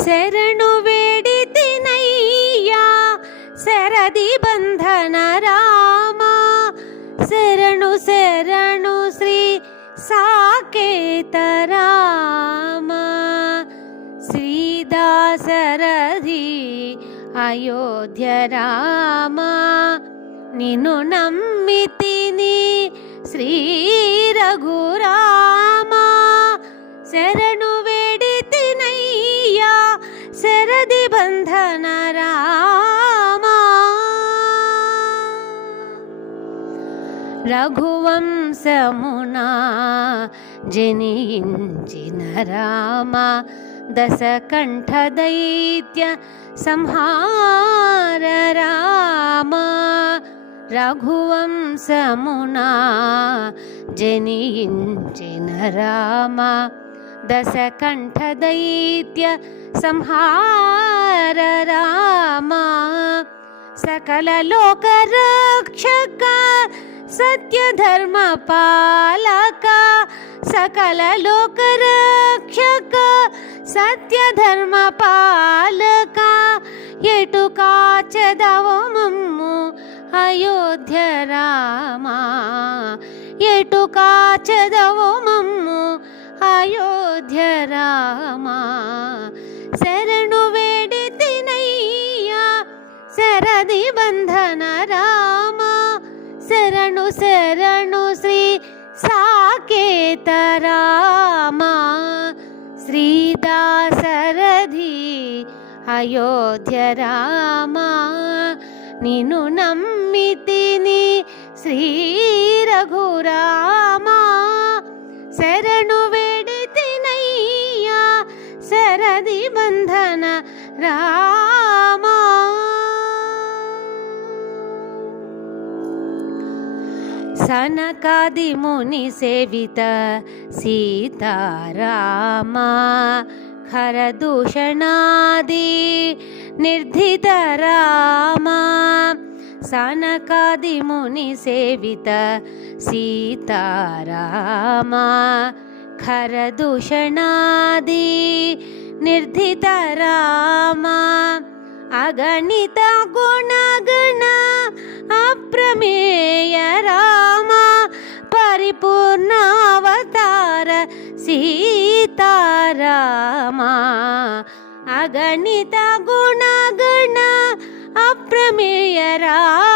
శరణు వేడితినయ్యా శరది బంధన రామా, శరణు శరణు శ్రీ సాకేత రామా. శ్రీదాసరథి అయోధ్య రామా, నిన్ను నమ్మితిని శ్రీ రఘురామా. శరణు వేడితినయ్యా శరది బంధన రామా. రఘువంశమునా జనించిన రామ, దశకంఠ దైత్య సంహార రామ. రఘువంశమునా జనించిన రామ, దశకంఠ దైత్య సంహార రామ. సకల లోక రక్షక సత్య ధర్మ పాలక, సకల లోక రక్షక సత్య ధర్మ పాలక. ఎటు కాచెదవు మమ్ము అయోధ్య రామా, ఎటు కాచెదవు మమ్ము అయోధ్య రామా. శరణు వేడితినయ్యా శరది బంధన రామా, శరణు శరణు శ్రీ సాకేత రామా. శ్రీదాసరథి అయోధ్య రామా, నిన్ను నమ్మితిని శ్రీ రఘురామా. శరణు వేడితినయ్యా శరది బంధన రామా. సనకాది ముని సేవిత సీతారామా, ఖరదూషణాది నిర్ధిత రామా. సనకాది ముని సేవిత సీతారామా, ఖరదూషణాది నిర్ధిత రామా. అగణిత గుణగణ అప్రమేయ రామా, పరిపూర్ణావతార సీతారామా. అగణిత గుణగణ అప్రమేయ రామా,